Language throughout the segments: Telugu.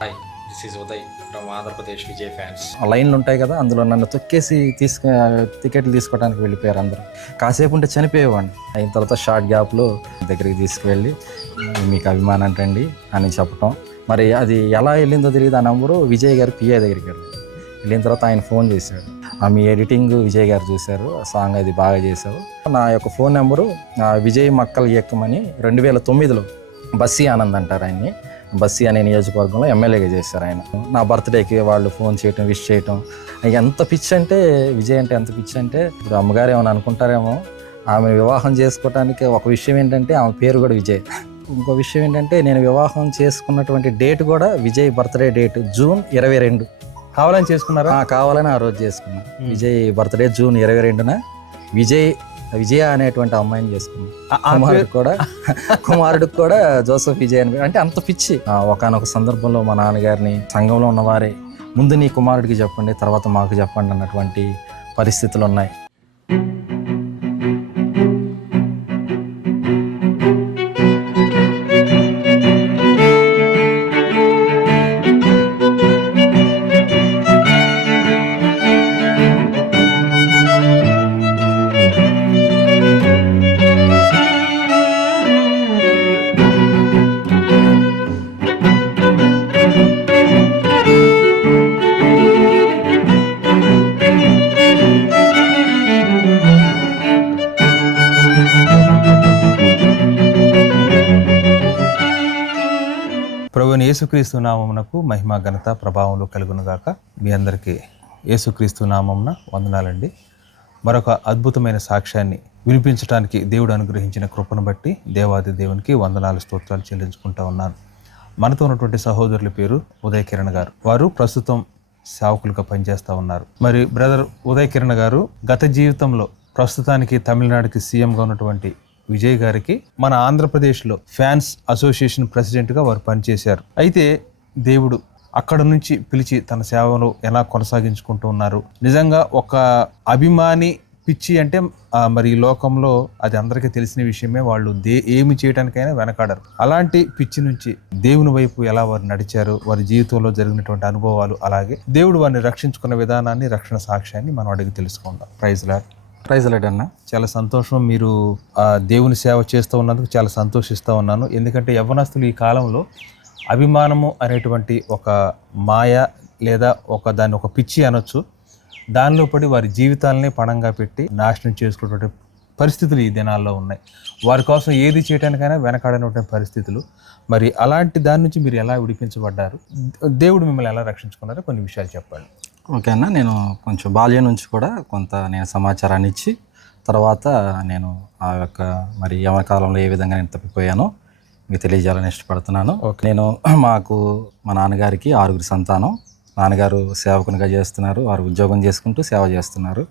Hi, this is Uday from Andhra Pradesh Vijay fans. లైన్లు ఉంటాయి కదా, అందులో నన్ను తొక్కేసి టికెట్లు తీసుకోవడానికి వెళ్ళిపోయారు అందరూ. కాసేపు ఉంటే చనిపోయేవాడిని. అయిన తర్వాత షార్ట్ గ్యాప్లో దగ్గరికి తీసుకువెళ్ళి మీకు అభిమానం అంటండి అని చెప్పటం. మరి అది ఎలా వెళ్ళిందో తెలియదు. ఆ నంబరు విజయ్ గారు పిఏ దగ్గరికి వెళ్ళిన తర్వాత ఆయన ఫోన్ చేశాడు. మీ ఎడిటింగ్ విజయ్ గారు చూశారు, సాంగ్ అది బాగా చేశావు. నా యొక్క ఫోన్ నెంబరు విజయ్ మక్కల్ ఇయక్కమని 2009లో బస్సీ ఆనంద్ అంటారు ఆయన్ని. బస్సీ అనే నియోజకవర్గంలో ఎమ్మెల్యేగా చేశారు ఆయన. నా బర్త్డేకి వాళ్ళు ఫోన్ చేయటం, విష్ చేయటం. ఎంత పిచ్చి అంటే విజయ్ అంటే ఎంత పిచ్చి అంటే, ఇప్పుడు అమ్మగారు ఏమైనా అనుకుంటారేమో, ఆమె వివాహం చేసుకోవటానికి ఒక విషయం ఏంటంటే ఆమె పేరు కూడా విజయ్. ఇంకో విషయం ఏంటంటే నేను వివాహం చేసుకున్నటువంటి డేట్ కూడా విజయ్ బర్త్డే డేట్ June 22. కావాలని చేసుకున్నారా? కావాలని ఆ రోజు చేసుకున్నా. విజయ్ బర్త్డే June 22న విజయ అనేటువంటి అమ్మాయిని చేసుకున్నాను. కుమారుడికి కూడా జోసెఫ్ విజయ్ అని. అంటే అంత పిచ్చి. ఒకానొక సందర్భంలో మా నాన్నగారిని సంఘంలో ఉన్నవారే ముందు నీ కుమారుడికి చెప్పండి, తర్వాత మాకు చెప్పండి అన్నటువంటి పరిస్థితులు ఉన్నాయి. ప్రభువైన యేసుక్రీస్తు నామమునకు మహిమ ఘనత ప్రభావంలో కలుగునుగాక. మీ అందరికీ యేసుక్రీస్తు నామమున వందనాలండి. మరొక అద్భుతమైన సాక్ష్యాన్ని వినిపించడానికి దేవుడు అనుగ్రహించిన కృపను బట్టి దేవాది దేవునికి వందనాలు, స్తోత్రాలు చెల్లించుకుంటా ఉన్నాను. మనతో ఉన్నటువంటి సహోదరుల పేరు ఉదయ్ కిరణ్ గారు. వారు ప్రస్తుతం సేవకులుగా పనిచేస్తూ ఉన్నారు. మరి బ్రదర్ ఉదయ్ కిరణ్ గారు గత జీవితంలో ప్రస్తుతానికి తమిళనాడుకి సీఎంగా ఉన్నటువంటి విజయ్ గారికి మన ఆంధ్రప్రదేశ్లో ఫ్యాన్స్ అసోసియేషన్ ప్రెసిడెంట్గా వారు పనిచేశారు. అయితే దేవుడు అక్కడ నుంచి పిలిచి తన సేవను ఎలా కొనసాగించుకుంటూ ఉన్నారు. నిజంగా ఒక అభిమాని పిచ్చి అంటే మరి ఈ లోకంలో అది అందరికీ తెలిసిన విషయమే. వాళ్ళు ఏమి చేయడానికైనా వెనకాడరు. అలాంటి పిచ్చి నుంచి దేవుని వైపు ఎలా వారు నడిచారు, వారి జీవితంలో జరిగినటువంటి అనుభవాలు, అలాగే దేవుడు వారిని రక్షించుకున్న విధానాన్ని, రక్షణ సాక్ష్యాన్ని మనం అడిగి తెలుసుకుందాం. ప్రైజ్ లార్డ్ అన్న. చాలా సంతోషం. మీరు దేవుని సేవ చేస్తూ ఉన్నందుకు చాలా సంతోషిస్తూ ఉన్నాను. ఎందుకంటే యవ్వనస్తులు ఈ కాలంలో అభిమానము అనేటువంటి ఒక మాయ లేదా దాన్ని ఒక పిచ్చి అనొచ్చు, దానిలో పడి వారి జీవితాలనే పణంగా పెట్టి నాశనం చేసుకునేటువంటి పరిస్థితులు ఈ దినాల్లో ఉన్నాయి. వారి కోసం ఏది చేయడానికైనా వెనకాడనటువంటి పరిస్థితులు. మరి అలాంటి దాని నుంచి మీరు ఎలా విడిపించబడ్డారు, దేవుడు మిమ్మల్ని ఎలా రక్షించుకున్నారో కొన్ని విషయాలు చెప్పండి. ఓకే అన్న. నేను కొంచెం బాల్యం నుంచి కూడా కొంత నేను సమాచారాన్ని ఇచ్చి తర్వాత నేను ఆ యొక్క మరి యవనకాలంలో ఏ విధంగా నేను తప్పిపోయానో మీకు తెలియజేయాలని ఇష్టపడుతున్నాను. నేను మా నాన్నగారికి 6 సంతానం. నాన్నగారు సేవకునిగా చేస్తున్నారు, వారు ఉద్యోగం చేసుకుంటూ సేవ చేస్తున్నారు.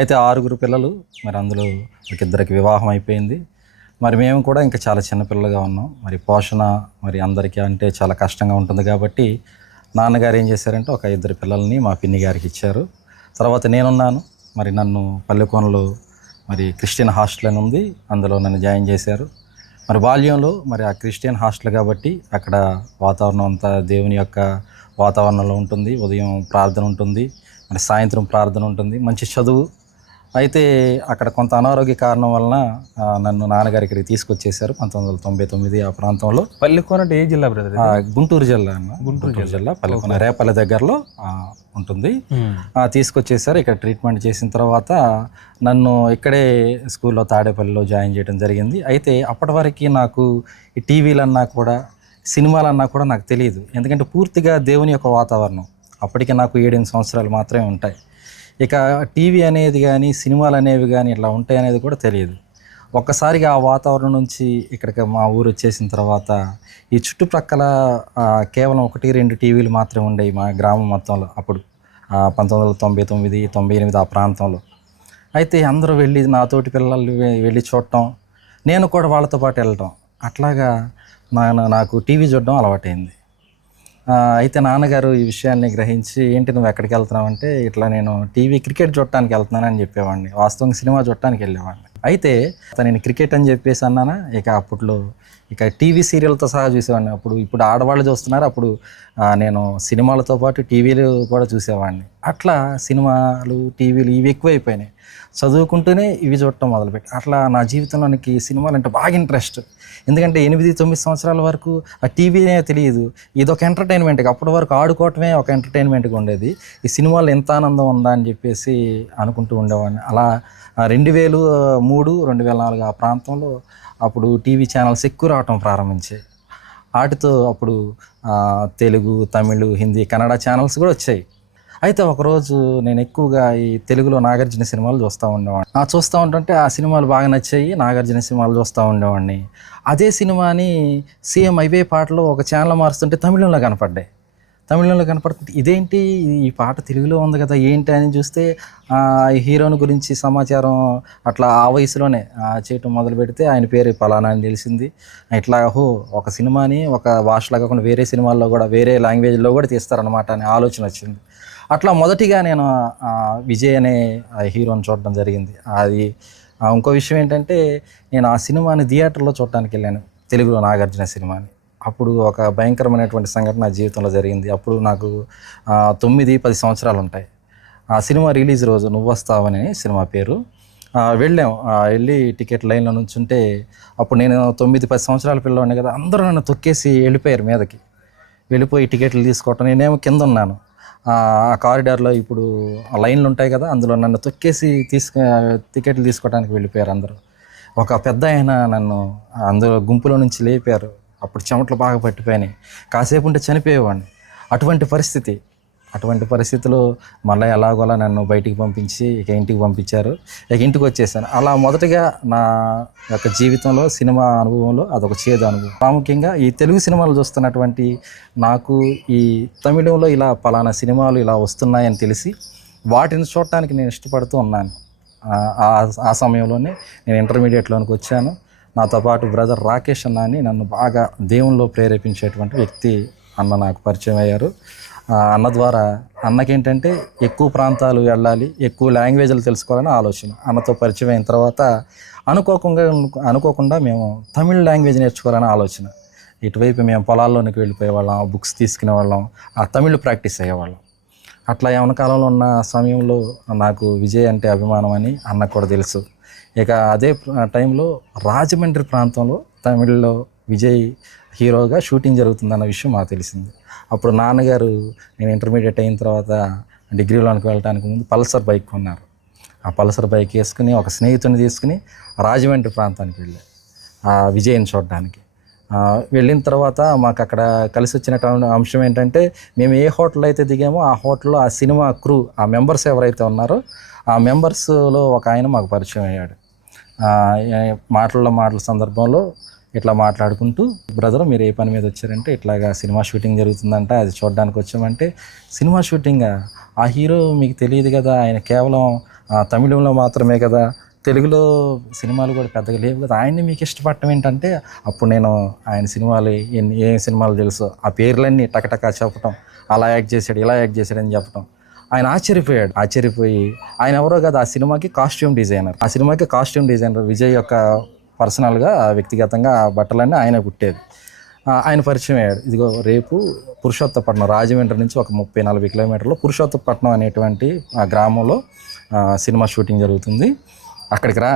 అయితే 6 పిల్లలు. మరి అందులో ఇద్దరికి వివాహం అయిపోయింది. మరి మేము కూడా ఇంకా చాలా చిన్నపిల్లలుగా ఉన్నాం. మరి పోషణ మరి అందరికీ అంటే చాలా కష్టంగా ఉంటుంది కాబట్టి నాన్నగారు ఏం చేశారంటే ఒక 2 పిల్లల్ని మా పిన్ని గారికి ఇచ్చారు. తర్వాత నేనున్నాను. మరి నన్ను పల్లెకోనలో మరి క్రిస్టియన్ హాస్టల్ అని ఉంది, అందులో నన్ను జాయిన్ చేశారు. మరి బాల్యంలో మరి ఆ క్రిస్టియన్ హాస్టల్ కాబట్టి అక్కడ వాతావరణం అంతా దేవుని యొక్క వాతావరణంలో ఉంటుంది. ఉదయం ప్రార్థన ఉంటుంది, మరి సాయంత్రం ప్రార్థన ఉంటుంది, మంచి చదువు. అయితే అక్కడ కొంత అనారోగ్య కారణం వలన నన్ను నాన్నగారు ఇక్కడికి తీసుకొచ్చేసారు 1999 ఆ ప్రాంతంలో. పల్లెకోన అంటే ఏ జిల్లా బ్రదర్? గుంటూరు జిల్లా అన్న. గుంటూరు జిల్లా పల్లెకోన, రేపల్లె దగ్గరలో ఉంటుంది. తీసుకొచ్చేసారు. ఇక్కడ ట్రీట్మెంట్ చేసిన తర్వాత నన్ను ఇక్కడే స్కూల్లో తాడేపల్లిలో జాయిన్ చేయడం జరిగింది. అయితే అప్పటి వరకు నాకు ఈ టీవీలన్నా కూడా సినిమాలన్నా కూడా నాకు తెలియదు. ఎందుకంటే పూర్తిగా దేవుని యొక్క వాతావరణం. అప్పటికి నాకు 7-8 సంవత్సరాలు మాత్రమే ఉంటాయి. ఇక టీవీ అనేది కానీ సినిమాలు అనేవి కానీ ఇట్లా ఉంటాయి అనేది కూడా తెలియదు. ఒక్కసారిగా ఆ వాతావరణం నుంచి ఇక్కడికి మా ఊరు వచ్చేసిన తర్వాత ఈ చుట్టుప్రక్కల కేవలం 1-2 టీవీలు మాత్రమే ఉండేవి మా గ్రామం మొత్తంలో అప్పుడు 1999, 98 ఆ ప్రాంతంలో. అయితే అందరూ వెళ్ళి నాతోటి పిల్లలు వెళ్ళి చూడటం, నేను కూడా వాళ్ళతో పాటు వెళ్ళటం, అట్లాగా నాకు టీవీ చూడడం అలవాటైంది. అయితే నాన్నగారు ఈ విషయాన్ని గ్రహించి, ఏంటి నువ్వు ఎక్కడికి వెళ్తున్నావు అంటే, ఇట్లా నేను క్రికెట్ చూడటానికి వెళ్తున్నానని చెప్పేవాడిని. వాస్తవంగా సినిమా చూడటానికి వెళ్ళేవాడిని. అయితే నేను క్రికెట్ అని చెప్పేసి అన్నానా, ఇక అప్పట్లో ఇక టీవీ సీరియల్తో సహా చూసేవాడిని. ఇప్పుడు ఆడవాళ్ళు చూస్తున్నారు, అప్పుడు నేను సినిమాలతో పాటు టీవీలు కూడా చూసేవాడిని. అట్లా సినిమాలు టీవీలు ఇవి ఎక్కువైపోయినాయి. చదువుకుంటూనే ఇవి చూడటం మొదలుపెట్టి అట్లా నా జీవితంలోనికి సినిమాలు అంటే బాగా ఇంట్రెస్ట్. ఎందుకంటే 8-9 సంవత్సరాల వరకు ఆ టీవీనే తెలియదు, ఇదొక ఎంటర్టైన్మెంట్గా, అప్పటి వరకు ఆడుకోవటమే ఒక ఎంటర్టైన్మెంట్గా ఉండేది. ఈ సినిమాలు ఎంత ఆనందం ఉందా అని చెప్పేసి అనుకుంటూ ఉండేవాడిని. అలా 2003, 2004 ఆ ప్రాంతంలో అప్పుడు టీవీ ఛానల్స్ ఎక్కువ రావటం ప్రారంభించాయి. వాటితో అప్పుడు తెలుగు, తమిళ్, హిందీ, కన్నడ ఛానల్స్ కూడా వచ్చాయి. అయితే ఒకరోజు నేను ఎక్కువగా ఈ తెలుగులో నాగార్జున సినిమాలు చూస్తూ ఉండేవాడిని. చూస్తూ ఉంటుంటే ఆ సినిమాలు బాగా నచ్చాయి, నాగార్జున సినిమాలు చూస్తూ ఉండేవాడిని. అదే సినిమాని సేమ్ అవే పాటలు ఒక ఛానల్ మారుస్తుంటే తమిళంలో కనపడుతుంది. ఇదేంటి ఈ పాట తెలుగులో ఉంది కదా ఏంటి అని చూస్తే హీరోని గురించి సమాచారం అట్లా ఆ వయసులోనే చేయటం మొదలు పెడితే ఆయన పేరు పలానా అని తెలిసింది. ఇట్లా ఒక సినిమాని ఒక భాషలో కాకుండా వేరే సినిమాల్లో కూడా వేరే లాంగ్వేజ్లో కూడా తీస్తారనమాట అనే ఆలోచన వచ్చింది. అట్లా మొదటిగా నేను విజయ్ అనే హీరోని చూడడం జరిగింది. అది ఇంకో విషయం ఏంటంటే నేను ఆ సినిమాని థియేటర్లో చూడటానికి వెళ్ళాను, తెలుగులో నాగార్జున సినిమాని. అప్పుడు ఒక భయంకరమైనటువంటి సంఘటన నా జీవితంలో జరిగింది. అప్పుడు నాకు 9-10 సంవత్సరాలు ఉంటాయి. ఆ సినిమా రిలీజ్ రోజు నువ్వు వస్తావని సినిమా పేరు. వెళ్ళి టికెట్ లైన్లో నుంచుంటే అప్పుడు నేను 9-10 సంవత్సరాల పిల్లవాడిని కదా, అందరూ నన్ను తొక్కేసి వెళ్ళిపోయారు మీదకి. వెళ్ళిపోయి టికెట్లు తీసుకోవటం, నేనేమో కింద ఉన్నాను. ఆ కారిడార్లో ఇప్పుడు లైన్లు ఉంటాయి కదా, అందులో నన్ను తొక్కేసి టికెట్లు తీసుకోవడానికి వెళ్ళిపోయారు అందరూ. ఒక పెద్ద ఆయన నన్ను అందులో గుంపులో నుంచి లేపారు. అప్పుడు చెమటలు బాగా పట్టిపోయినాయి, కాసేపు ఉంటే చనిపోయేవాడిని. అటువంటి పరిస్థితిలో మళ్ళీ ఎలాగోలా నన్ను బయటికి పంపించి ఇక ఇంటికి పంపించారు. ఇక ఇంటికి వచ్చేసాను. అలా మొదటగా నా యొక్క జీవితంలో సినిమా అనుభవంలో అదొక చేదు అనుభవం. ప్రాముఖ్యంగా ఈ తెలుగు సినిమాలు చూస్తున్నటువంటి నాకు ఈ తమిళంలో ఇలా పలానా సినిమాలు ఇలా వస్తున్నాయని తెలిసి వాటిని చూడటానికి నేను ఇష్టపడుతూ ఉన్నాను. ఆ సమయంలోనే నేను ఇంటర్మీడియట్లోనికి వచ్చాను. నాతో పాటు బ్రదర్ రాకేష్ అన్న అని నన్ను బాగా దేవునిలో ప్రేరేపించేటువంటి వ్యక్తి అన్న నాకు పరిచయం అయ్యారు. అన్న ద్వారా అన్నకేంటంటే ఎక్కువ ప్రాంతాలు వెళ్ళాలి, ఎక్కువ లాంగ్వేజ్లు తెలుసుకోవాలని ఆలోచన. అన్నతో పరిచయం అయిన తర్వాత అనుకోకుండా మేము తమిళ్ లాంగ్వేజ్ నేర్చుకోవాలని ఆలోచన. ఇటువైపు మేము పొలాల్లోనికి వెళ్ళిపోయేవాళ్ళం, బుక్స్ తీసుకునేవాళ్ళం, ఆ తమిళ్ ప్రాక్టీస్ అయ్యేవాళ్ళం. అట్లా యవన కాలంలో ఉన్న సమయంలో నాకు విజయ్ అంటే అభిమానం అని అన్నకు కూడా తెలుసు. ఇక అదే టైంలో రాజమండ్రి ప్రాంతంలో తమిళ్లో విజయ్ హీరోగా షూటింగ్ జరుగుతుందన్న విషయం మాకు తెలిసింది. అప్పుడు నాన్నగారు నేను ఇంటర్మీడియట్ అయిన తర్వాత డిగ్రీలోనికి వెళ్ళడానికి ముందు పల్సర్ బైక్ కొన్నారు. ఆ పల్సర్ బైక్ వేసుకుని ఒక స్నేహితుడిని తీసుకుని రాజమండ్రి ప్రాంతానికి వెళ్ళాను విజయ్ని చూడడానికి. వెళ్ళిన తర్వాత మాకు అక్కడ కలిసి వచ్చిన అంశం ఏంటంటే మేము ఏ హోటల్ అయితే దిగామో ఆ హోటల్లో ఆ సినిమా క్రూ, ఆ మెంబర్స్ ఎవరైతే ఉన్నారో ఆ మెంబర్స్లో ఒక ఆయన మాకు పరిచయం అయ్యాడు. మాటల సందర్భంలో ఇట్లా మాట్లాడుకుంటూ, బ్రదర్ మీరు ఏ పని మీద వచ్చారంటే ఇట్లాగా సినిమా షూటింగ్ జరుగుతుందంట, అది చూడడానికి వచ్చామంటే, సినిమా షూటింగా? ఆ హీరో మీకు తెలియదు కదా, ఆయన కేవలం తమిళంలో మాత్రమే కదా, తెలుగులో సినిమాలు కూడా పెద్దగా లేవు కదా, ఆయన్ని మీకు ఇష్టపడటం ఏంటంటే, అప్పుడు నేను ఆయన సినిమాలు ఏ సినిమాలు తెలుసో ఆ పేర్లన్నీ టకటకా చెప్పటం, అలా యాక్ట్ చేశాడు ఇలా యాక్ట్ చేశాడు అని చెప్పటం. ఆయన ఆశ్చర్యపోయి ఆయన ఎవరో కదా, ఆ సినిమాకి కాస్ట్యూమ్ డిజైనర్ విజయ్ యొక్క పర్సనల్గా వ్యక్తిగతంగా ఆ బట్టలన్నీ ఆయన కుట్టేది. ఆయన పరిచయం అయ్యాడు. ఇదిగో రేపు పురుషోత్తపట్నం, రాజమండ్రి నుంచి ఒక 30-40 కిలోమీటర్లో పురుషోత్తపట్నం అనేటువంటి ఆ గ్రామంలో సినిమా షూటింగ్ జరుగుతుంది, అక్కడికి రా,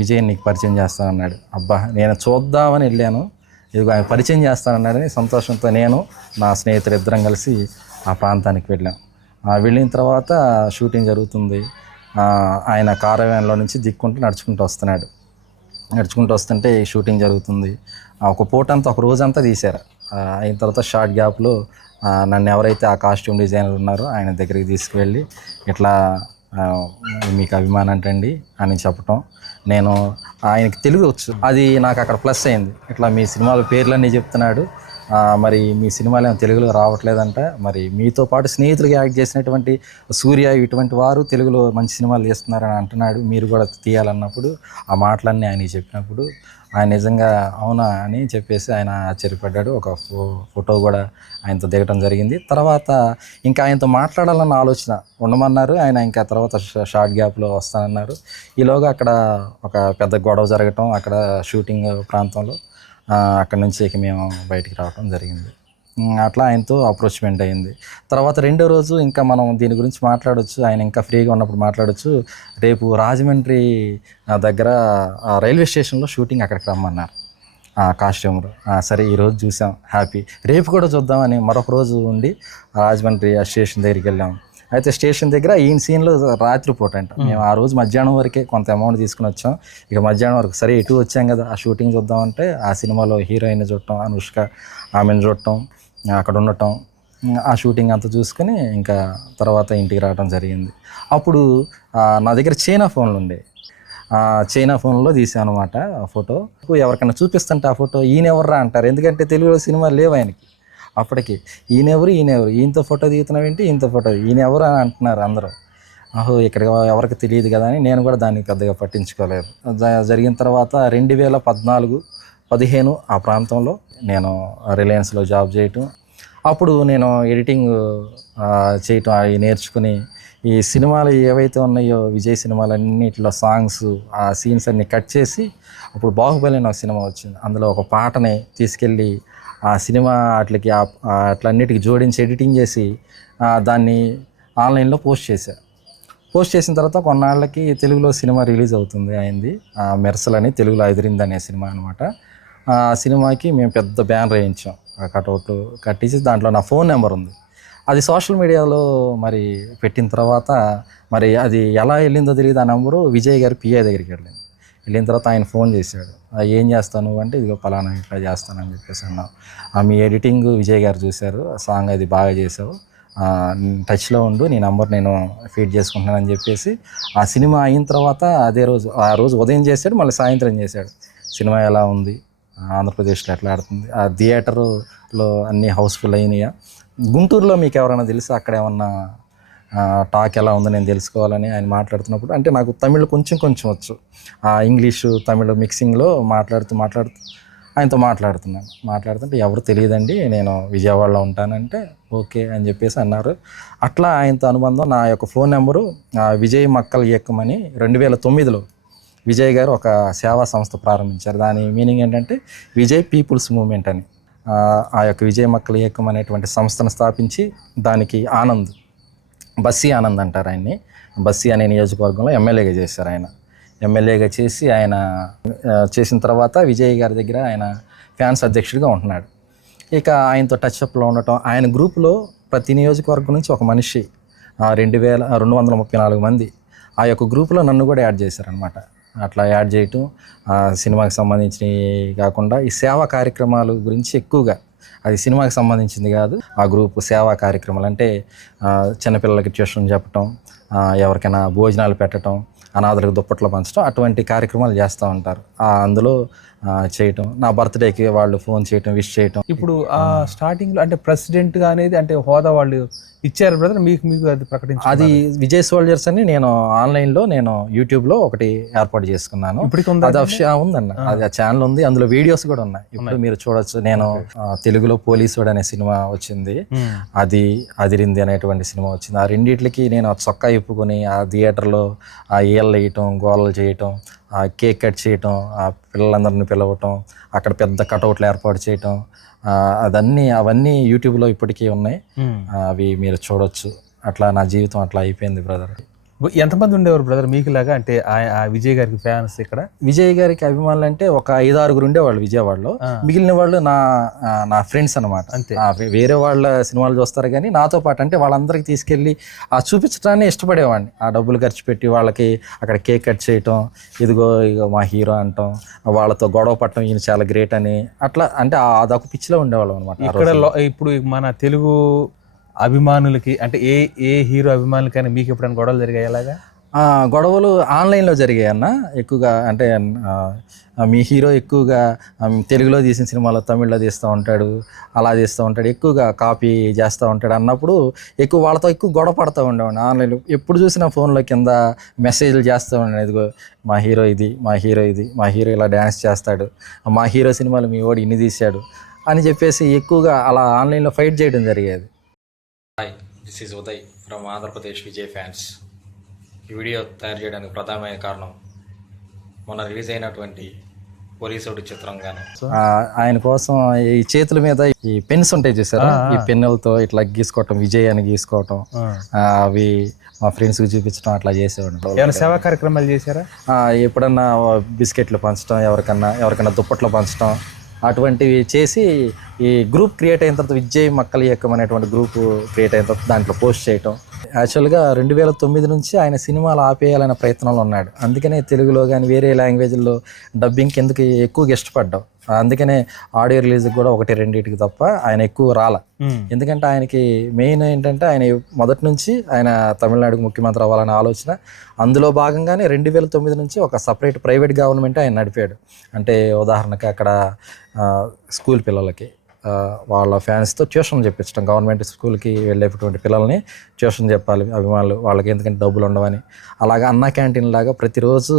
విజయ్ నీకు పరిచయం చేస్తానన్నాడు. అబ్బా నేను చూద్దామని వెళ్ళాను, ఇదిగో ఆయన పరిచయం చేస్తానన్నాడని సంతోషంతో నేను నా స్నేహితులు ఇద్దరం కలిసి ఆ ప్రాంతానికి వెళ్ళాం. వెళ్ళిన తర్వాత షూటింగ్ జరుగుతుంది. ఆయన కారవ్యాన్లో నుంచి దిక్కుంటూ నడుచుకుంటూ వస్తుంటే షూటింగ్ జరుగుతుంది. ఒక పూట అంతా, ఒక రోజంతా తీశారు. అయిన తర్వాత షార్ట్ గ్యాప్లో నన్ను ఎవరైతే ఆ కాస్ట్యూమ్ డిజైనర్ ఉన్నారో ఆయన దగ్గరికి తీసుకువెళ్ళి ఇట్లా మీకు అభిమానం అంటండి అని చెప్పటం. నేను ఆయనకి తెలుగు వచ్చు, అది నాకు అక్కడ ప్లస్ అయింది. ఇట్లా మీ సినిమాల పేర్లన్నీ చెప్తున్నాడు, మరి మీ సినిమాలు ఏమో తెలుగులో రావట్లేదంట, మరి మీతో పాటు స్నేహితులుగా యాక్ట్ చేసినటువంటి సూర్య ఇటువంటి వారు తెలుగులో మంచి సినిమాలు తీస్తున్నారని అంటున్నాడు, మీరు కూడా తీయాలన్నప్పుడు ఆ మాటలన్నీ ఆయన చెప్పినప్పుడు ఆయన నిజంగా అవునా అని చెప్పేసి ఆయన ఆశ్చర్యపడ్డాడు. ఒక ఫోటో కూడా ఆయనతో దిగటం జరిగింది. తర్వాత ఇంకా ఆయనతో మాట్లాడాలన్న ఆలోచన ఉండమన్నారు. ఆయన ఇంకా తర్వాత షార్ట్ గ్యాప్లో వస్తానన్నారు. ఈలోగా అక్కడ ఒక పెద్ద గొడవ జరగటం, అక్కడ షూటింగ్ ప్రాంతంలో అక్కడి నుంచి ఇక మేము బయటికి రావడం జరిగింది. అట్లా ఆయనతో అప్రోచ్మెంట్ అయింది. తర్వాత రెండో రోజు ఇంకా మనం దీని గురించి మాట్లాడొచ్చు, ఆయన ఇంకా ఫ్రీగా ఉన్నప్పుడు మాట్లాడొచ్చు. రేపు రాజమండ్రి దగ్గర రైల్వే స్టేషన్లో షూటింగ్ అక్కడికి రమ్మన్నారు కాస్ట్యూమర్. సరే ఈరోజు చూసాం, హ్యాపీ. రేపు కూడా చూద్దామని మరొక రోజు ఉండి రాజమండ్రి ఆ స్టేషన్ దగ్గరికి వెళ్ళాం. అయితే స్టేషన్ దగ్గర ఈయన సీన్లో రాత్రిపూట అంట. మేము ఆ రోజు మధ్యాహ్నం వరకే కొంత అమౌంట్ తీసుకుని వచ్చాం. ఇక మధ్యాహ్నం వరకు సరే ఇటు వచ్చాం కదా ఆ షూటింగ్ చూద్దామంటే ఆ సినిమాలో హీరోయిన్ చూడటం, అనుష్క, ఆమెను చూడటం, అక్కడ ఉండటం, ఆ షూటింగ్ అంతా చూసుకొని ఇంకా తర్వాత ఇంటికి రావడం జరిగింది. అప్పుడు నా దగ్గర చైనా ఫోన్లు ఉండే, చైనా ఫోన్లో తీసాను అనమాట ఫోటో. ఎవరికైనా చూపిస్తుంటే ఆ ఫోటో ఈయనెవర్రా అంటారు, ఎందుకంటే తెలుగులో సినిమాలు లేవు ఆయనకి అప్పటికి. ఈయనెవరు ఈయనతో ఫోటో దిగుతున్నావేంటి, ఈయనతో ఫోటో, ఈయనెవరు అని అంటున్నారు అందరూ. ఇక్కడ ఎవరికి తెలియదు కదా అని నేను కూడా దాన్ని పెద్దగా పట్టించుకోలేదు. జరిగిన తర్వాత 2014-15 ఆ ప్రాంతంలో నేను రిలయన్స్లో జాబ్ చేయటం. అప్పుడు నేను ఎడిటింగ్ చేయటం అవి నేర్చుకుని ఈ సినిమాలు ఏవైతే ఉన్నాయో విజయ్ సినిమాలన్నిటిలో సాంగ్స్, ఆ సీన్స్ అన్ని కట్ చేసి అప్పుడు బాహుబలి అనే ఒక సినిమా వచ్చింది, అందులో ఒక పాటని తీసుకెళ్ళి ఆ సినిమా అట్లకి అట్లన్నిటికి జోడించి ఎడిటింగ్ చేసి దాన్ని ఆన్లైన్లో పోస్ట్ చేసిన తర్వాత కొన్నాళ్ళకి తెలుగులో సినిమా రిలీజ్ అవుతుంది అయింది. మెర్సల్ అని తెలుగులో ఎదిరింది అనే సినిమా అనమాట. ఆ సినిమాకి మేము పెద్ద బ్యానర్ వేయించాం, కటౌట్ కట్టించి దాంట్లో నా ఫోన్ నెంబర్ ఉంది. అది సోషల్ మీడియాలో మరి పెట్టిన తర్వాత మరి అది ఎలా వెళ్ళిందో తెలియదు. ఆ నెంబరు విజయ్ గారి పిఏ దగ్గరికి వెళ్ళిన తర్వాత ఆయన ఫోన్ చేశాడు, ఏం చేస్తాను అంటే ఇదిగో పలానా ఇట్లా చేస్తానని చెప్పేసి అన్నావు. మీ ఎడిటింగ్ విజయ్ గారు చూశారు, సాంగ్ అది బాగా చేసావు, టచ్లో ఉండు, నీ నెంబర్ నేను ఫీడ్ చేసుకుంటున్నానని చెప్పేసి ఆ సినిమా అయిన తర్వాత ఆ రోజు ఉదయం చేశాడు, మళ్ళీ సాయంత్రం చేశాడు. సినిమా ఎలా ఉంది, ఆంధ్రప్రదేశ్లో ఎట్లా ఆడుతుంది, ఆ థియేటర్లో అన్నీ హౌస్ఫుల్ అయినాయా, గుంటూరులో మీకు ఎవరైనా తెలుసా, అక్కడ ఏమన్నా టాక్ ఎలా ఉందో నేను తెలుసుకోవాలని ఆయన మాట్లాడుతున్నప్పుడు, అంటే నాకు తమిళ్ కొంచెం వచ్చు, ఇంగ్లీషు తమిళ్ మిక్సింగ్లో మాట్లాడుతూ ఆయనతో మాట్లాడుతుంటే ఎవరు తెలియదండి, నేను విజయవాడలో ఉంటానంటే ఓకే అని చెప్పేసి అన్నారు. అట్లా ఆయనతో అనుబంధం. నా యొక్క ఫోన్ నెంబరు విజయ్ మక్కల్ ఇయక్కం అని 2009లో విజయ్ గారు ఒక సేవా సంస్థ ప్రారంభించారు. దాని మీనింగ్ ఏంటంటే విజయ్ పీపుల్స్ మూవ్మెంట్ అని. ఆ యొక్క విజయ్ మక్కల్ ఇయక్కం అనేటువంటి సంస్థను స్థాపించి దానికి బస్సీ ఆనంద్ అంటారు ఆయన్ని, బస్సీ అనే నియోజకవర్గంలో ఎమ్మెల్యేగా చేశారు. ఎమ్మెల్యేగా చేసి ఆయన చేసిన తర్వాత విజయ్ గారి దగ్గర ఆయన ఫ్యాన్స్ అధ్యక్షుడిగా ఉంటున్నాడు. ఇక ఆయనతో టచ్అప్లో ఉండటం, ఆయన గ్రూపులో ప్రతి నియోజకవర్గం నుంచి ఒక మనిషి, 2234 మంది ఆ యొక్క గ్రూపులో నన్ను కూడా యాడ్ చేశారనమాట. అట్లా యాడ్ చేయటం, సినిమాకి సంబంధించినవి కాకుండా ఈ సేవా కార్యక్రమాలు గురించి ఎక్కువగా, అది సినిమాకి సంబంధించింది కాదు, ఆ గ్రూపు సేవా కార్యక్రమాలు అంటే చిన్నపిల్లలకి ట్యూషన్ చెప్పటం, ఎవరికైనా భోజనాలు పెట్టడం, అనాథలకు దుప్పట్లు పంచడం, అటువంటి కార్యక్రమాలు చేస్తూ ఉంటారు. అందులో చేయటం, నా బర్త్డేకి వాళ్ళు ఫోన్ చేయటం, విష్ చేయటం. ఇప్పుడు ఆ స్టార్టింగ్లో అంటే ప్రెసిడెంట్గా అనేది అంటే హోదా వాళ్ళు ఇచ్చారు బ్రదర్, మీకు అది ప్రకటించారు? అది విజయ్ సోల్జర్స్ అని నేను ఆన్లైన్లో యూట్యూబ్లో ఒకటి ఏర్పాటు చేసుకున్నాను. ఇప్పటికి అది ఉందన్న, అది ఆ ఛానల్ ఉంది, అందులో వీడియోస్ కూడా ఉన్నాయి, ఇప్పుడు మీరు చూడొచ్చు. నేను తెలుగులో పోలీసుడు అనే సినిమా వచ్చింది, అది అదిరింది అనేటువంటి సినిమా వచ్చింది. ఆ రెండిట్లకి నేను చొక్కా ఇప్పుకొని ఆ థియేటర్లో ఆ ఏళ్ళు వేయటం, గోలలు చేయటం, ఆ కేక్ కట్ చేయటం, ఆ పిల్లలందరిని పిలవటం, అక్కడ పెద్ద కటౌట్లు ఏర్పాటు చేయటం, అవన్నీ యూట్యూబ్లో ఇప్పటికీ ఉన్నాయి, అవి మీరు చూడొచ్చు. అట్లా నా జీవితం అట్లా అయిపోయింది బ్రదర్. ఎంతమంది ఉండేవారు బ్రదర్ మీకులాగా, అంటే ఆ విజయ్ గారికి ఫ్యాన్స్? ఇక్కడ విజయ్ గారికి అభిమానులు అంటే ఒక 5-6 ఉండేవాళ్ళు విజయవాడలో. మిగిలిన వాళ్ళు నా ఫ్రెండ్స్ అనమాట. వేరే వాళ్ళ సినిమాలు చూస్తారు కానీ నాతో పాటు అంటే వాళ్ళందరికీ తీసుకెళ్ళి చూపించడాన్ని ఇష్టపడేవాడిని. ఆ డబ్బులు ఖర్చు పెట్టి వాళ్ళకి అక్కడ కేక్ కట్ చేయటం, ఇదిగో మా హీరో అంటాం, వాళ్ళతో గొడవ పట్టడం, ఈయన చాలా గ్రేట్ అని, అట్లా అంటే అదొక పిచ్చిలో ఉండేవాళ్ళం అనమాట. ఇక్కడ ఇప్పుడు మన తెలుగు అభిమానులకి అంటే ఏ హీరో అభిమానులకైనా మీకు ఎప్పుడైనా గొడవలు జరిగాయి? అలాగా గొడవలు ఆన్లైన్లో జరిగాయి అన్న ఎక్కువగా. అంటే మీ హీరో ఎక్కువగా తెలుగులో తీసిన సినిమాలో తమిళ్లో తీస్తూ ఉంటాడు, అలా తీస్తూ ఉంటాడు, ఎక్కువగా కాపీ చేస్తూ ఉంటాడు అన్నప్పుడు వాళ్ళతో ఎక్కువ గొడవ పడుతూ ఉండేవాడిని ఆన్లైన్లో. ఎప్పుడు చూసినా ఫోన్లో కింద మెసేజ్లు చేస్తూ ఉండేది, ఇదిగో మా హీరో ఇది, మా హీరో ఇలా డ్యాన్స్ చేస్తాడు, మా హీరో సినిమాలు మీ వాడు ఇన్ని తీశాడు అని చెప్పేసి ఎక్కువగా అలా ఆన్లైన్లో ఫైట్ చేయడం జరిగేది. Hi, this is Uday from Andhra Pradesh Vijay fans. ఈ వీడియో తయారు చేయడానికి ప్రధానమైన కారణం మొన్న రిలీజ్ అయినటువంటి ఒరిసోటి చిత్రంగాను. ఆయన కోసం ఈ చేతుల మీద ఈ పెన్స్ ఉంటాయి చూసారా, ఈ పెన్నులతో ఇట్లా గీసుకోవటం, విజయ్ అని గీసుకోవటం, అవి మా ఫ్రెండ్స్కి చూపించడం అట్లా చేసేవాడు. ఏమైనా సేవా కార్యక్రమాలు చేశారా? ఎప్పుడన్నా బిస్కెట్లు పంచడం, ఎవరికైనా దుప్పట్లు పంచడం, అటువంటివి చేసి ఈ గ్రూప్ క్రియేట్ అయిన తర్వాత విజయ్ మక్కల ఇయక్కం అనేటువంటి గ్రూప్ క్రియేట్ అయిన తర్వాత దాంట్లో పోస్ట్ చేయటం. యాక్చువల్గా 2009 నుంచి ఆయన సినిమాలు ఆపేయాలనే ప్రయత్నంలో ఉన్నాడు. అందుకనే తెలుగులో కానీ వేరే లాంగ్వేజ్లో డబ్బింగ్కి ఎందుకు ఎక్కువగా ఇష్టపడ్డాం. అందుకనే ఆడియో రిలీజ్కి కూడా 1-2 తప్ప ఆయన ఎక్కువ రాల. ఎందుకంటే ఆయనకి మెయిన్ ఏంటంటే ఆయన మొదటి నుంచి ఆయన తమిళనాడుకు ముఖ్యమంత్రి అవ్వాలనే ఆలోచన. అందులో భాగంగానే 2009 నుంచి ఒక సపరేట్ ప్రైవేట్ గవర్నమెంట్ ఆయన నడిపాడు. అంటే ఉదాహరణకి అక్కడ స్కూల్ పిల్లలకి వాళ్ళ ఫ్యాన్స్తో ట్యూషన్ చెప్పించడం, గవర్నమెంట్ స్కూల్కి వెళ్ళేటువంటి పిల్లల్ని ట్యూషన్ చెప్పాలి అభిమానులు, వాళ్ళకి ఎందుకంటే డబ్బులు ఉండవని. అలాగే అన్నా క్యాంటీన్ లాగా ప్రతిరోజు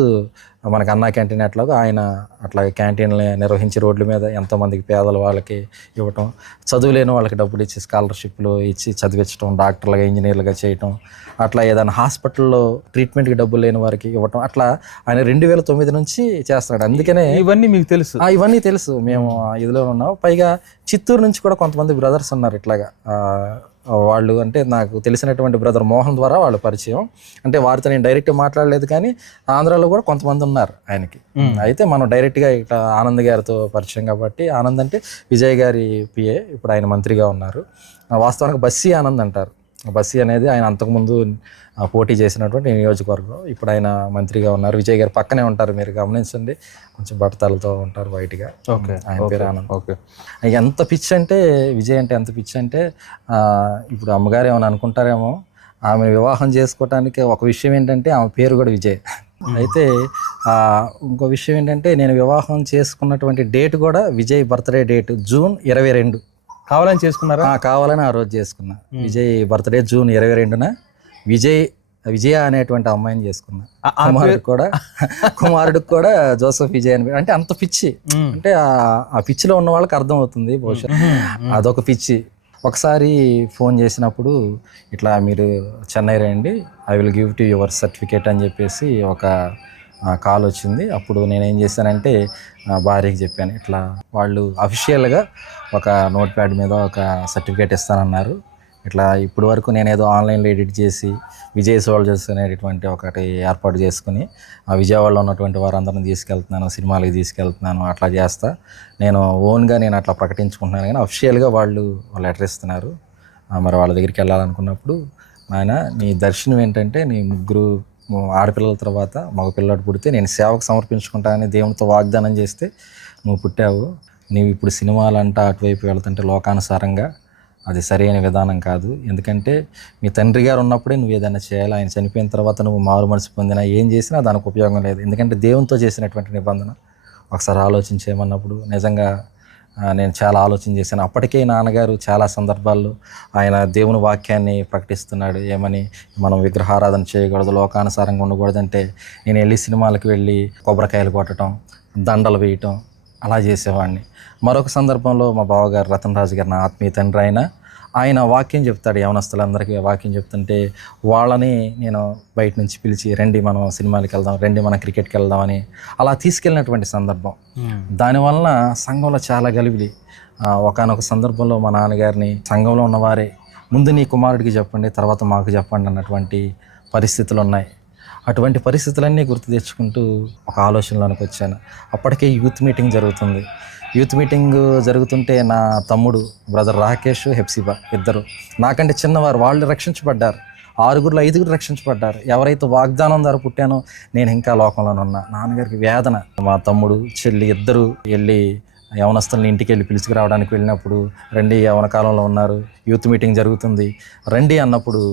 మనకు అన్నా క్యాంటీన్ అట్లాగా ఆయన అట్లాగే క్యాంటీన్లు నిర్వహించి రోడ్ల మీద ఎంతోమందికి పేదల వాళ్ళకి ఇవ్వటం, చదువులేని వాళ్ళకి డబ్బులు ఇచ్చి స్కాలర్షిప్లు ఇచ్చి చదివించడం, డాక్టర్లుగా ఇంజనీర్లుగా చేయటం, అట్లా ఏదైనా హాస్పిటల్లో ట్రీట్మెంట్కి డబ్బులు లేని వారికి ఇవ్వటం, అట్లా ఆయన 2009 నుంచి చేస్తున్నాడు. అందుకనే ఇవన్నీ మీకు తెలుసు? ఇవన్నీ తెలుసు, మేము ఇదిలో ఉన్నాం. పైగా చిత్తూరు నుంచి కూడా కొంతమంది బ్రదర్స్ ఉన్నారు ఇట్లాగా. వాళ్ళు అంటే నాకు తెలిసినటువంటి బ్రదర్ మోహన్ ద్వారా వాళ్ళు పరిచయం. అంటే వారితో నేను డైరెక్ట్గా మాట్లాడలేదు, కానీ ఆంధ్రాలో కూడా కొంతమంది ఉన్నారు ఆయనకి. అయితే మనం డైరెక్ట్గా ఇట్లా ఆనంద్ గారితో పరిచయం కాబట్టి, ఆనంద్ అంటే విజయ్ గారి పిఏ, ఇప్పుడు ఆయన మంత్రిగా ఉన్నారు. వాస్తవానికి బస్సీ ఆనంద్ అంటారు. బస్సీ అనేది ఆయన అంతకుముందు పోటీ చేసినటువంటి నియోజకవర్గం. ఇప్పుడు ఆయన మంత్రిగా ఉన్నారు. విజయ్ గారు పక్కనే ఉంటారు, మీరు గమనించండి, కొంచెం బట్టతలతో ఉంటారు వైట్గా. ఆయన పేరు ఆనంద్. ఓకే. ఎంత పిచ్చి అంటే విజయ్ అంటే ఎంత పిచ్చి అంటే, ఇప్పుడు అమ్మగారు ఏమైనా అనుకుంటారేమో, ఆమె వివాహం చేసుకోవటానికి ఒక విషయం ఏంటంటే ఆమె పేరు కూడా విజయ్. అయితే ఇంకో విషయం ఏంటంటే నేను వివాహం చేసుకున్నటువంటి డేట్ కూడా విజయ్ బర్త్డే డేట్ June 22. కావాలని చేసుకున్నారా? కావాలని ఆ రోజు చేసుకున్నా. విజయ్ బర్త్డే June 22న విజయ అనేటువంటి అమ్మాయిని చేసుకున్నా. కుమారుడికి కూడా జోసెఫ్ విజయ్ అని. అంటే అంత పిచ్చి, అంటే ఆ పిచ్చిలో ఉన్న వాళ్ళకి అర్థం అవుతుంది బహుశా, అదొక పిచ్చి. ఒకసారి ఫోన్ చేసినప్పుడు ఇట్లా మీరు చెన్నై రండి, I will give to your certificate అని చెప్పేసి ఒక కాల్ వచ్చింది. అప్పుడు నేనేం చేశానంటే భార్యకి చెప్పాను, ఇట్లా వాళ్ళు అఫీషియల్గా ఒక నోట్ ప్యాడ్ మీద ఒక సర్టిఫికేట్ ఇస్తానన్నారు. ఇట్లా ఇప్పుడు వరకు నేనేదో ఆన్లైన్లో ఎడిట్ చేసి విజయ్ సోల్జర్స్ అనేటువంటి ఒకటి ఏర్పాటు చేసుకుని ఆ విజయవాడలో ఉన్నటువంటి వారందరిని తీసుకెళ్తున్నాను, సినిమాలకి తీసుకెళ్తున్నాను, అట్లా చేస్తా. నేను ఓన్గా నేను అట్లా ప్రకటించుకుంటున్నాను, కానీ అఫీషియల్గా వాళ్ళు లెటర్ ఇస్తున్నారు. మరి వాళ్ళ దగ్గరికి వెళ్ళాలనుకున్నప్పుడు, నాయన నీ దర్శనం ఏంటంటే నీ 3 ఆడపిల్లల తర్వాత మగపిల్లడు పుడితే నేను సేవకు సమర్పించుకుంటానని దేవునితో వాగ్దానం చేస్తే నువ్వు పుట్టావు. నీవు ఇప్పుడు సినిమాలంటా అటువైపు వెళ్తుంటే లోకానుసారంగా అది సరైన విధానం కాదు. ఎందుకంటే మీ తండ్రి గారు ఉన్నప్పుడే నువ్వు ఏదైనా చేయాలి. ఆయన చనిపోయిన తర్వాత నువ్వు మారు మనసు పొందినా ఏం చేసినా దానికి ఉపయోగం లేదు. ఎందుకంటే దేవునితో చేసినటువంటి నిబంధన. ఒకసారి ఆలోచించేయమన్నప్పుడు నిజంగా నేను చాలా ఆలోచన చేశాను. అప్పటికే నాన్నగారు చాలా సందర్భాల్లో ఆయన దేవుని వాక్యాన్ని ప్రకటిస్తున్నాడు. ఏమని, మనం విగ్రహారాధన చేయకూడదు, లోకానుసారంగా ఉండకూడదంటే నేను వెళ్ళి సినిమాలకు వెళ్ళి కొబ్బరికాయలు కొట్టడం, దండలు వేయటం అలా చేసేవాడిని. మరొక సందర్భంలో మా బావగారు రతన్ రాజు గారు, నా ఆత్మీయ తండ్రి, ఆయన వాక్యం చెప్తాడు. యవనస్తులందరికీ వాక్యం చెప్తుంటే వాళ్ళని నేను బయట నుంచి పిలిచి, రండి మనం సినిమాలకు వెళ్దాం, రండి మనం క్రికెట్కి వెళ్దామని అలా తీసుకెళ్ళినటువంటి సందర్భం. దానివలన సంఘంలో చాలా గలిబిలి. ఒకానొక సందర్భంలో మా నాన్నగారిని సంఘంలో ఉన్నవారే ముందు నీ కుమారుడికి చెప్పండి, తర్వాత మాకు చెప్పండి అన్నటువంటి పరిస్థితులు ఉన్నాయి. అటువంటి పరిస్థితులన్నీ గుర్తు తెచ్చుకుంటూ ఒక ఆలోచనలోనికి వచ్చాను. అప్పటికే యూత్ మీటింగ్ జరుగుతుంది. యూత్ మీటింగ్ జరుగుతుంటే నా తమ్ముడు బ్రదర్ రాకేష్, హెప్సిబా ఇద్దరు నాకంటే చిన్నవారు, వాళ్ళు రక్షించబడ్డారు. 6గురిలో 5గురు రక్షించబడ్డారు. ఎవరైతే వాగ్దానం ద్వారా పుట్టానో నేను ఇంకా లోకంలోనే ఉన్నా. నాన్నగారికి వేదన. మా తమ్ముడు చెల్లి ఇద్దరు వెళ్ళి యవనస్తుల్ని ఇంటికి వెళ్ళి పిలుచుకురావడానికి వెళ్ళినప్పుడు, రండి యవన కాలంలో ఉన్నారు, యూత్ మీటింగ్ జరుగుతుంది రండి అన్నప్పుడు,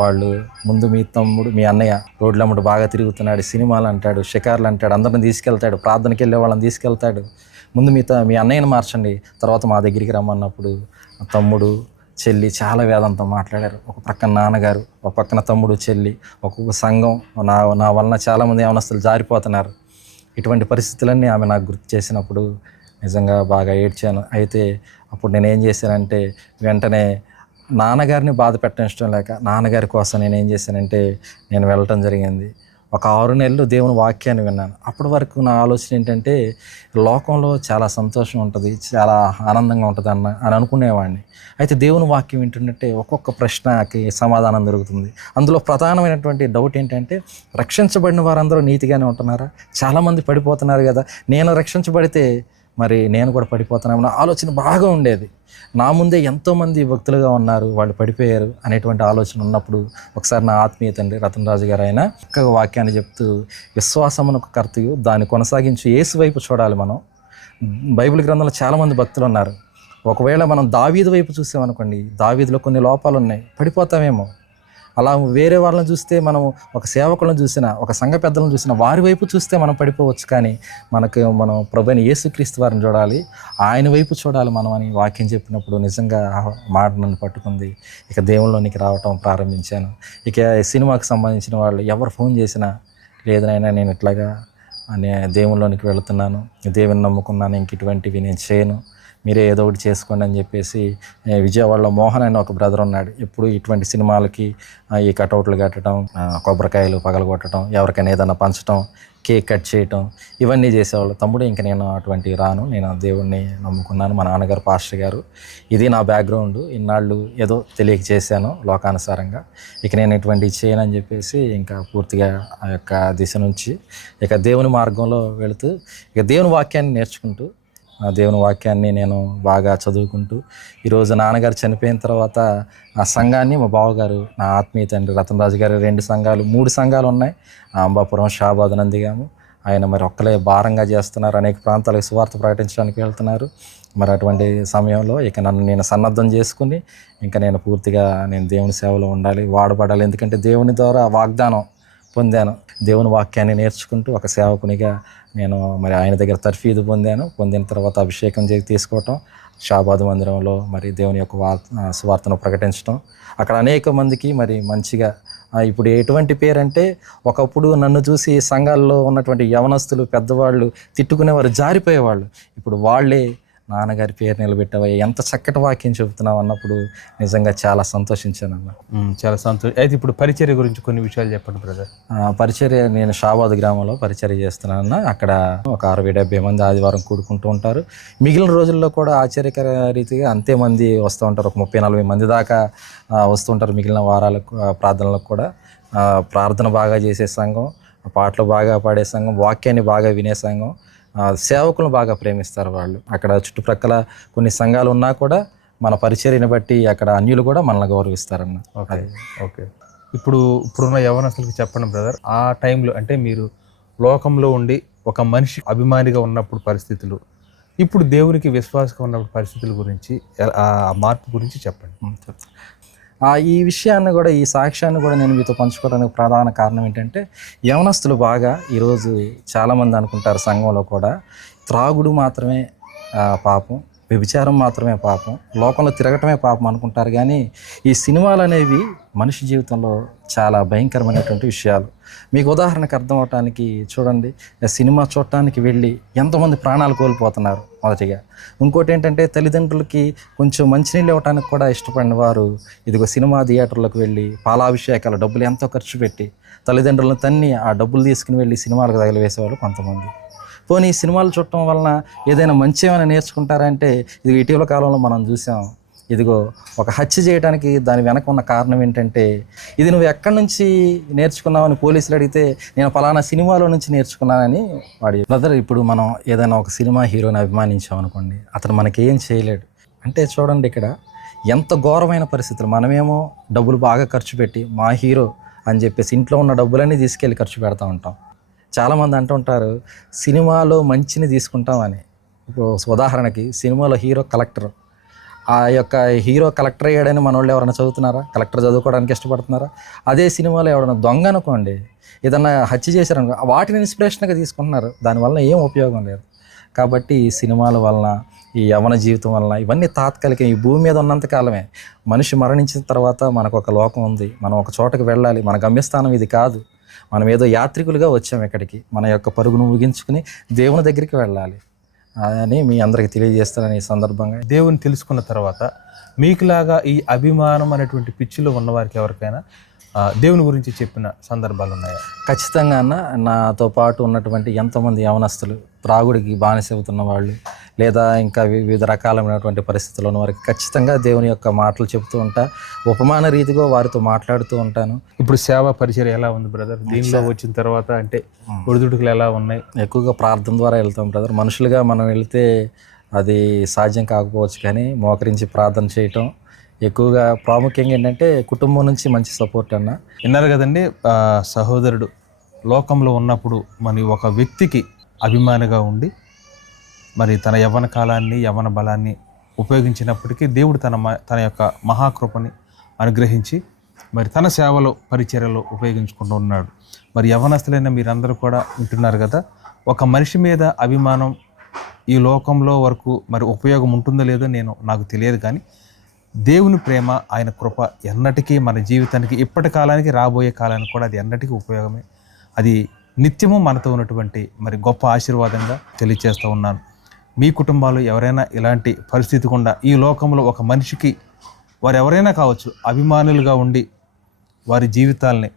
వాళ్ళు ముందు మీ తమ్ముడు, మీ అన్నయ్య రోడ్లమ్మడు బాగా తిరుగుతున్నాడు, సినిమాలు అంటాడు, షికార్లు అంటాడు, అందరిని తీసుకెళ్తాడు, ప్రార్థనకి వెళ్ళే వాళ్ళని తీసుకెళ్తాడు, ముందు మీ అన్నయ్యని మార్చండి, తర్వాత మా దగ్గరికి రమ్మన్నప్పుడు తమ్ముడు చెల్లి చాలా వేదంతో మాట్లాడారు. ఒక పక్కన నాన్నగారు, ఒక పక్కన తమ్ముడు చెల్లి, ఒక్కొక్క సంఘం, నా వలన చాలామంది యవనస్తులు జారిపోతున్నారు. ఇటువంటి పరిస్థితులన్నీ ఆమె నాకు గుర్తు చేసినప్పుడు నిజంగా బాగా ఏడ్చాను. అయితే అప్పుడు నేనేం చేశానంటే, వెంటనే నాన్నగారిని బాధ పెట్టడం ఇష్టం లేక నాన్నగారి కోసం నేనేం చేశానంటే నేను వెళ్ళటం జరిగింది. ఒక 6 నెలలు దేవుని వాక్యాన్ని విన్నాను. అప్పటి వరకు నా ఆలోచన ఏంటంటే లోకంలో చాలా సంతోషం ఉంటుంది, చాలా ఆనందంగా ఉంటుంది అని అనుకునేవాడిని. అయితే దేవుని వాక్యం వింటుంటే ఒక్కొక్క ప్రశ్నకి సమాధానం దొరుకుతుంది. అందులో ప్రధానమైనటువంటి డౌట్ ఏంటంటే, రక్షించబడిన వారందరూ నీతిగానే ఉంటున్నారా? చాలామంది పడిపోతున్నారు కదా, నేను రక్షించబడితే మరి నేను కూడా పడిపోతున్నాను ఆలోచన బాగా ఉండేది. నా ముందే ఎంతోమంది భక్తులుగా ఉన్నారు, వాళ్ళు పడిపోయారు అనేటువంటి ఆలోచన ఉన్నప్పుడు ఒకసారి నా ఆత్మీయ తండ్రి రతన్ రాజు గారు ఆయన చక్కగా వాక్యాన్ని చెప్తూ, విశ్వాసమునకు కర్తయు దాన్ని కొనసాగించి యేసు వైపు చూడాలి. మనం బైబిల్ గ్రంథంలో చాలామంది భక్తులు ఉన్నారు. ఒకవేళ మనం దావీదు వైపు చూసామనుకోండి, దావీదులో కొన్ని లోపాలు ఉన్నాయి, పడిపోతామేమో. అలా వేరే వాళ్ళని చూస్తే, మనం ఒక సేవకులను చూసినా, ఒక సంఘ పెద్దలను చూసినా వారి వైపు చూస్తే మనం పడిపోవచ్చు. కానీ మనం ప్రభువైన యేసుక్రీస్తు వారిని చూడాలి, ఆయన వైపు చూడాలి మనం అని వాక్యం చెప్పినప్పుడు నిజంగా ఆ మాట నన్ను పట్టుకుంది. ఇక దేవుళ్ళలోనికి రావటం ప్రారంభించాను. ఇక సినిమాకి సంబంధించిన వాళ్ళు ఎవరు ఫోన్ చేసినా, లేదనైనా నేను ఇట్లాగా దేవుళ్ళలోనికి వెళుతున్నాను, దేవుని నమ్ముకున్నాను, ఇంక ఇటువంటివి నేను చేయను, మీరే ఏదో ఒకటి చేసుకోండి అని చెప్పేసి, విజయవాడలో మోహన్ అనే ఒక బ్రదర్ ఉన్నాడు. ఎప్పుడు ఇటువంటి సినిమాలకి ఈ కటౌట్లు కట్టడం, కొబ్బరికాయలు పగలగొట్టడం, ఎవరికైనా ఏదైనా పంచడం, కేక్ కట్ చేయటం, ఇవన్నీ చేసేవాళ్ళు. తమ్ముడు ఇంక నేను అటువంటివి రాను, నేను దేవుణ్ణి నమ్ముకున్నాను, మా నాన్నగారు పాస్టర్ గారు, ఇది నా బ్యాక్గ్రౌండ్, ఇన్నాళ్ళు ఏదో తెలియక చేశాను లోకానుసారంగా, ఇక నేను ఇటువంటివి చేయనని చెప్పేసి ఇంకా పూర్తిగా ఆ యొక్క దిశ నుంచి ఇక దేవుని మార్గంలో వెళుతూ, ఇక దేవుని వాక్యాన్ని నేర్చుకుంటూ, ఆ దేవుని వాక్యాన్ని నేను బాగా చదువుకుంటూ, ఈరోజు నాన్నగారు చనిపోయిన తర్వాత ఆ సంఘాన్ని మా బావగారు, నా ఆత్మీయ తండ్రి రతన్ రాజు గారు 3 సంఘాలు ఉన్నాయి, అంబాపురం, షాబాద్, నందిగాము. ఆయన మరి ఒక్కలే భారంగా చేస్తున్నారు, అనేక ప్రాంతాలకు సువార్త ప్రకటించడానికి వెళ్తున్నారు. మరి అటువంటి సమయంలో ఇక నన్ను నేను సన్నద్ధం చేసుకుని, ఇంకా నేను పూర్తిగా దేవుని సేవలో ఉండాలి, వాడబడాలి. ఎందుకంటే దేవుని ద్వారా వాగ్దానం పొందాను. దేవుని వాక్యాన్ని నేర్చుకుంటూ ఒక సేవకునిగా నేను మరి ఆయన దగ్గర తర్ఫీదు పొందాను. పొందిన తర్వాత అభిషేకం తీసుకోవటం, షాబాదు మందిరంలో మరి దేవుని యొక్క సువార్తను ప్రకటించడం, అక్కడ అనేక మందికి మరి మంచిగా, ఇప్పుడు ఎటువంటి పేరంటే, ఒకప్పుడు నన్ను చూసి సంఘాల్లో ఉన్నటువంటి యవనస్తులు, పెద్దవాళ్ళు తిట్టుకునేవారు, జారిపోయేవాళ్ళు. ఇప్పుడు వాళ్ళే నాన్నగారి పేరు నిలబెట్టావయ్యా, ఎంత చక్కటి వాక్యం చెబుతున్నావు అన్నప్పుడు నిజంగా చాలా సంతోషించాను అన్న. చాలా సంతోషం. అయితే ఇప్పుడు పరిచర్య గురించి కొన్ని విషయాలు చెప్పండి బ్రదర్. పరిచర్య, నేను షాబాద్ గ్రామంలో పరిచర్య చేస్తున్నాను. అక్కడ ఒక 60-70 మంది ఆదివారం కూడుకుంటూ ఉంటారు. మిగిలిన రోజుల్లో కూడా ఆశ్చర్యకర రీతిగా అంతే మంది వస్తూ ఉంటారు, ఒక 30-40 మంది దాకా వస్తుంటారు. మిగిలిన వారాలకు ప్రార్థనలకు కూడా ప్రార్థన బాగా చేసే సంఘం, పాటలు బాగా పాడే సంఘం, వాక్యాన్ని బాగా వినే సంఘం, సేవకులను బాగా ప్రేమిస్తారు వాళ్ళు. అక్కడ చుట్టుప్రక్కల కొన్ని సంఘాలు ఉన్నా కూడా మన పరిచర్యను బట్టి అక్కడ అన్యులు కూడా మనల్ని గౌరవిస్తారన్న. ఓకే. ఇప్పుడున్న యవనస్తులకి చెప్పండి బ్రదర్, ఆ టైంలో అంటే మీరు లోకంలో ఉండి ఒక మనిషి అభిమానిగా ఉన్నప్పుడు పరిస్థితులు, ఇప్పుడు దేవునికి విశ్వాసంగా ఉన్నప్పుడు పరిస్థితుల గురించి, ఆ మార్పు గురించి చెప్పండి. ఈ విషయాన్ని కూడా, ఈ సాక్ష్యాన్ని కూడా నేను మీతో పంచుకోవడానికి ప్రధాన కారణం ఏంటంటే, యవనస్తులు బాగా ఈరోజు చాలామంది అనుకుంటారు సంఘంలో కూడా, త్రాగుడు మాత్రమే పాపం, వ్యభిచారం మాత్రమే పాపం, లోకంలో తిరగటమే పాపం అనుకుంటారు. కానీ ఈ సినిమాలు అనేవి మనిషి జీవితంలో చాలా భయంకరమైనటువంటి విషయాలు. మీకు ఉదాహరణకు అర్థం అవటానికి చూడండి, సినిమా చూడటానికి వెళ్ళి ఎంతోమంది ప్రాణాలు కోల్పోతున్నారు మొదటిగా. ఇంకోటి ఏంటంటే, తల్లిదండ్రులకి కొంచెం మంచినీళ్ళు ఇవ్వటానికి కూడా ఇష్టపడిన వారు ఇదిగో సినిమా థియేటర్లకు వెళ్ళి పాలాభిషేకాలు డబ్బులు ఎంతో ఖర్చు పెట్టి తల్లిదండ్రులను తన్ని ఆ డబ్బులు తీసుకుని వెళ్ళి సినిమాలకు తగిలివేసేవాళ్ళు కొంతమంది. పోనీ ఈ సినిమాలు చూడటం వలన ఏదైనా మంచి ఏమైనా నేర్చుకుంటారంటే, ఇది ఇటీవల కాలంలో మనం చూసాం. ఇదిగో ఒక హత్య చేయడానికి దాని వెనక ఉన్న కారణం ఏంటంటే, ఇది నువ్వు ఎక్కడి నుంచి నేర్చుకున్నావని పోలీసులు అడిగితే, నేను పలానా సినిమాలో నుంచి నేర్చుకున్నానని వాడి. బ్రదర్, ఇప్పుడు మనం ఏదైనా ఒక సినిమా హీరోని అభిమానించామనుకోండి, అతను మనకి ఏం చేయలేడు. అంటే చూడండి ఇక్కడ ఎంత ఘోరమైన పరిస్థితులు. మనమేమో డబ్బులు బాగా ఖర్చు పెట్టి మా హీరో అని చెప్పేసి ఇంట్లో ఉన్న డబ్బులన్నీ తీసుకెళ్ళి ఖర్చు పెడతా ఉంటాం. చాలామంది అంటుంటారు సినిమాలో మంచిని తీసుకుంటామని. ఇప్పుడు ఉదాహరణకి సినిమాలో హీరో కలెక్టర్, ఆ యొక్క హీరో కలెక్టర్ అయ్యాడని మన వాళ్ళు ఎవరైనా చదువుతున్నారా? కలెక్టర్ చదువుకోవడానికి ఇష్టపడుతున్నారా? అదే సినిమాలో ఎవరైనా దొంగ అనుకోండి, ఏదన్నా హత్య చేశారనుకో, వాటిని ఇన్స్పిరేషన్గా తీసుకుంటున్నారు. దానివల్ల ఏం ఉపయోగం లేదు. కాబట్టి ఈ సినిమాల వలన, ఈ యవ్వన జీవితం వలన, ఇవన్నీ తాత్కాలికం. ఈ భూమి మీద ఉన్నంత కాలమే. మనిషి మరణించిన తర్వాత మనకు ఒక లోకం ఉంది, మనం ఒక చోటకి వెళ్ళాలి. మన గమ్యస్థానం ఇది కాదు. మనం ఏదో యాత్రికులుగా వచ్చాం ఇక్కడికి, మన యొక్క పరుగును ముగించుకుని దేవుని దగ్గరికి వెళ్ళాలి అని మీ అందరికీ తెలియజేస్తానని ఈ సందర్భంగా. దేవుని తెలుసుకున్న తర్వాత మీకులాగా ఈ అభిమానం అనేటువంటి పిచ్చిలో ఉన్నవారికి ఎవరికైనా దేవుని గురించి చెప్పిన సందర్భాలు ఉన్నాయా? ఖచ్చితంగా అన్న, నాతో పాటు ఉన్నటువంటి ఎంతోమంది యవనస్తులు త్రాగుడికి బానిస అవుతున్న వాళ్ళు, లేదా ఇంకా వివిధ రకాలైనటువంటి పరిస్థితుల్లో ఉన్న వారికి ఖచ్చితంగా దేవుని యొక్క మాటలు చెబుతూ ఉంటా, ఉపమాన రీతిగా వారితో మాట్లాడుతూ ఉంటాను. ఇప్పుడు సేవా పరిచయం ఎలా ఉంది బ్రదర్? దీనిలో వచ్చిన తర్వాత అంటే ఒడిదుడుకులు ఎలా ఉన్నాయి? ఎక్కువగా ప్రార్థన ద్వారా వెళ్తాం బ్రదర్. మనుషులుగా మనం వెళ్తే అది సాధ్యం కాకపోవచ్చు, కానీ మోకరించి ప్రార్థన చేయటం ఎక్కువగా ప్రాముఖ్యంగా ఏంటంటే కుటుంబం నుంచి మంచి సపోర్ట్ అన్న. విన్నారు కదండి, సహోదరుడు లోకంలో ఉన్నప్పుడు మరి ఒక వ్యక్తికి అభిమానిగా ఉండి మరి తన యవ్వన కాలాన్ని యవ్వన బలాన్ని ఉపయోగించినప్పటికీ దేవుడు తన యొక్క మహాకృపని అనుగ్రహించి మరి తన సేవలో పరిచర్యలో ఉపయోగించుకుంటూ ఉన్నాడు. మరి యవ్వనస్తులైన మీరందరూ కూడా ఉంటున్నారు కదా, ఒక మనిషి మీద అభిమానం ఈ లోకంలో వరకు మరి ఉపయోగం ఉంటుందో లేదో నాకు తెలియదు, కానీ దేవుని ప్రేమ, ఆయన కృప ఎన్నటికీ మన జీవితానికి, ఇప్పటి కాలానికి రాబోయే కాలానికి కూడా అది ఎన్నటికీ ఉపయోగమే. అది నిత్యము మనతో ఉన్నటువంటి మరి గొప్ప ఆశీర్వాదంగా తెలియజేస్తూ ఉన్నాను. మీ కుటుంబాలు ఎవరైనా ఇలాంటి పరిస్థితి గుండా ఈ లోకంలో ఒక మనిషికి వారు ఎవరైనా కావచ్చు అభిమానులుగా ఉండి వారి జీవితాలని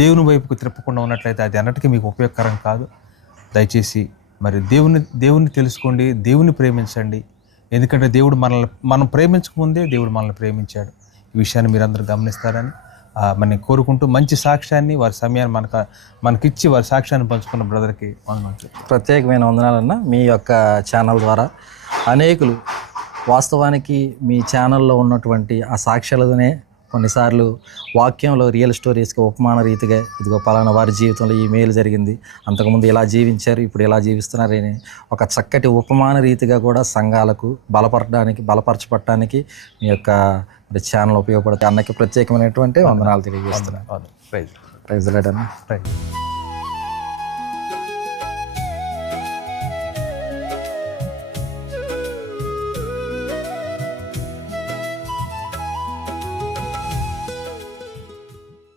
దేవుని వైపుకు తిప్పకుండా ఉన్నట్లయితే అది అన్నటికీ మీకు ఉపయోగకరం కాదు. దయచేసి మరి దేవుని తెలుసుకోండి, దేవుని ప్రేమించండి. ఎందుకంటే దేవుడు మనం ప్రేమించకముందే దేవుడు మనల్ని ప్రేమించాడు. ఈ విషయాన్ని మీరందరూ గమనిస్తారని మనం కోరుకుంటూ మంచి సాక్ష్యాన్ని, వారి సమయాన్ని మనకిచ్చి వారి సాక్ష్యాన్ని పంచుకున్న బ్రదర్కి ప్రత్యేకమైన వందనాలన్న. మీ యొక్క ఛానల్ ద్వారా అనేకులు వాస్తవానికి మీ ఛానల్లో ఉన్నటువంటి ఆ సాక్ష్యాలతోనే కొన్నిసార్లు వాక్యంలో రియల్ స్టోరీస్కి ఉపమాన రీతిగా ఇదిగో పలానా వారి జీవితంలో ఈ మేలు జరిగింది, అంతకుముందు ఇలా జీవించారు, ఇప్పుడు ఇలా జీవిస్తున్నారని ఒక చక్కటి ఉపమాన రీతిగా కూడా సంఘాలకు బలపరచబడటానికి మీ యొక్క ఛానల్ ఉపయోగపడుతుంది. అన్నకి ప్రత్యేకమైనటువంటి వందనాలు తెలియజేస్తున్నాను. ప్రైజ్ ప్రైజ్ లార్డ్ అన్న. ప్రైజ్.